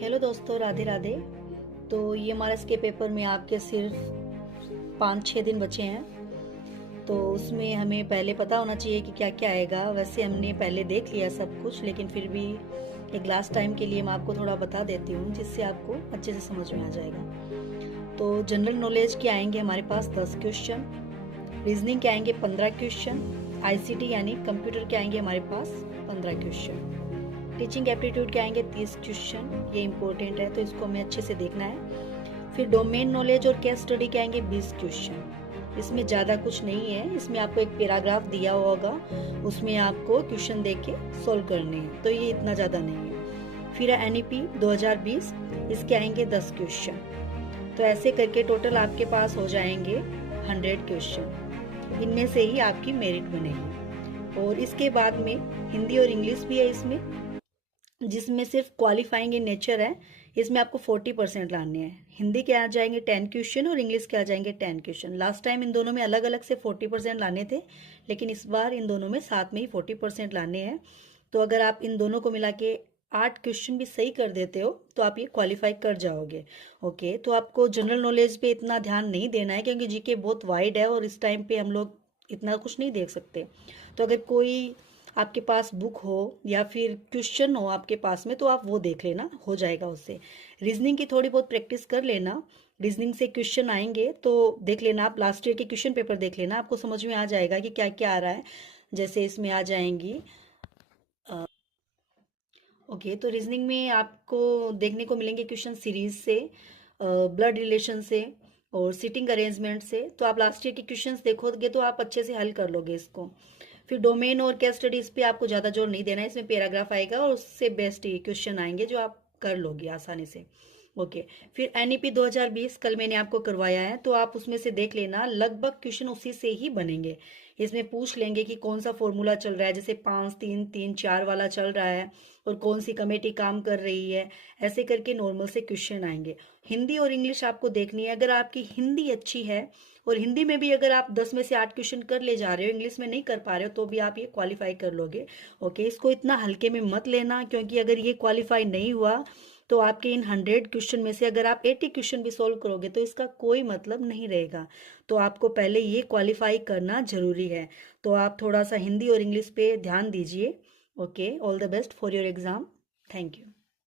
Hello दोस्तों, राधे राधे। तो ये हमारा इसके पेपर में आपके सिर्फ 5-6 दिन बचे हैं। तो उसमें हमें पहले पता होना चाहिए कि क्या क्या आएगा। वैसे हमने पहले देख लिया सब कुछ, लेकिन फिर भी एक लास्ट टाइम के लिए मैं आपको थोड़ा बता देती हूँ, जिससे आपको अच्छे से समझ में आ जाएगा। तो जनरल नॉलेज के आएंगे हमारे पास 10 क्वेश्चन, रीजनिंग के आएंगे 15 क्वेश्चन, आईसीटी यानी कंप्यूटर के आएंगे हमारे पास 15 क्वेश्चन, टीचिंग एप्टीट्यूड के आएंगे 30 क्वेश्चन। ये इंपॉर्टेंट है तो इसको हमें अच्छे से देखना है। फिर डोमेन नॉलेज और केस स्टडी के आएंगे 20 क्वेश्चन। इसमें ज़्यादा कुछ नहीं है, इसमें आपको एक पैराग्राफ दिया होगा, उसमें आपको क्वेश्चन देख के सोल्व करने हैं, तो ये इतना ज़्यादा नहीं है। फिर एनईपी 2020, इसके आएंगे 10 क्वेश्चन। तो ऐसे करके टोटल आपके पास हो जाएंगे 100 क्वेश्चन। इनमें से ही आपकी मेरिट बनेगी। और इसके बाद में हिंदी और इंग्लिश भी है इसमें, जिसमें सिर्फ क्वालिफाइंग इन नेचर है। इसमें आपको 40% लाने हैं। हिंदी के आ जाएंगे 10 क्वेश्चन और इंग्लिश के आ जाएंगे 10 क्वेश्चन। लास्ट टाइम इन दोनों में अलग अलग से 40% लाने थे, लेकिन इस बार इन दोनों में साथ में ही 40% लाने हैं। तो अगर आप इन दोनों को मिला के 8 क्वेश्चन भी सही कर देते हो तो आप ये क्वालिफाई कर जाओगे। ओके, तो आपको जनरल नॉलेज पे इतना ध्यान नहीं देना है, क्योंकि जीके बहुत वाइड है और इस टाइम पे हम लोग इतना कुछ नहीं देख सकते। तो अगर कोई आपके पास बुक हो या फिर क्वेश्चन हो आपके पास में, तो आप वो देख लेना, हो जाएगा उससे। रीजनिंग की थोड़ी बहुत प्रैक्टिस कर लेना। रीजनिंग से क्वेश्चन आएंगे तो देख लेना, आप लास्ट ईयर के क्वेश्चन पेपर देख लेना, आपको समझ में आ जाएगा कि क्या क्या आ रहा है। जैसे इसमें आ जाएंगी ओके, तो रीजनिंग में आपको देखने को मिलेंगे क्वेश्चन सीरीज से, ब्लड रिलेशन से और सिटिंग अरेंजमेंट से। तो आप लास्ट ईयर के क्वेश्चंस देखोगे तो आप अच्छे से हल कर लोगे इसको। फिर डोमेन और केस स्टडीज पे आपको ज़्यादा जोर नहीं देना है, इसमें पैराग्राफ आएगा और उससे बेस्ट ही क्वेश्चन आएंगे जो आप कर लोगे आसानी से। ओके, फिर एनईपी 2020 कल मैंने आपको करवाया है, तो आप उसमें से देख लेना, लगभग क्वेश्चन उसी से ही बनेंगे। इसमें पूछ लेंगे कि कौन सा फॉर्मूला चल रहा है, जैसे 5-3-3-4 वाला चल रहा है और कौन सी कमेटी काम कर रही है, ऐसे करके नॉर्मल से क्वेश्चन आएंगे। हिंदी और इंग्लिश आपको देखनी है। अगर आपकी हिंदी अच्छी है और हिंदी में भी अगर आप 10 में से 8 क्वेश्चन कर ले जा रहे हो, इंग्लिश में नहीं कर पा रहे हो, तो भी आप ये क्वालिफाई कर लोगे। ओके, इसको इतना हल्के में मत लेना, क्योंकि अगर ये क्वालिफाई नहीं हुआ तो आपके इन 100 क्वेश्चन में से अगर आप 80 क्वेश्चन भी सोल्व करोगे तो इसका कोई मतलब नहीं रहेगा। तो आपको पहले ये क्वालिफाई करना जरूरी है। तो आप थोड़ा सा हिंदी और इंग्लिश पे ध्यान दीजिए। Okay, all the best for your exam. Thank you.